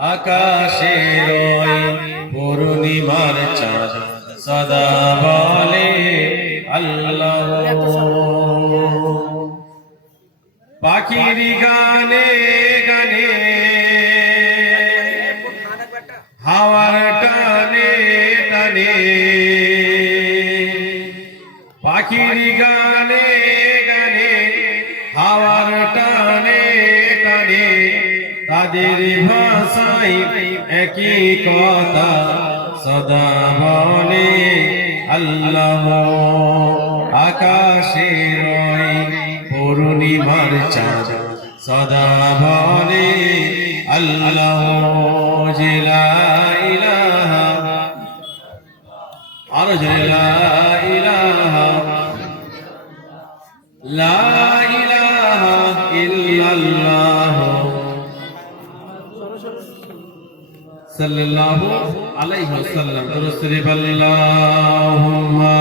আকাশের ওই পূর্ণিমার চাঁদ সদা বলে আল্লাহ। পাখির গানে গানে হাওয়ার টানে টানে, পাখির গানে গানে হাওয়ার টানে টানে, তাদের ভাষায় একই কথা সদা বলে আল্লাহ। আকাশের ওই পূর্ণিমার চাঁদ সদা বলে আল্লাহ। লা ইলাহা আরো জোরে লা ইলাহা লা ইলাহা ইল্লাল্লাহ সাল্লাল্লাহু আলাইহি ওয়াসাল্লাম। দুরূদ শরীফ আল্লাহুম্মা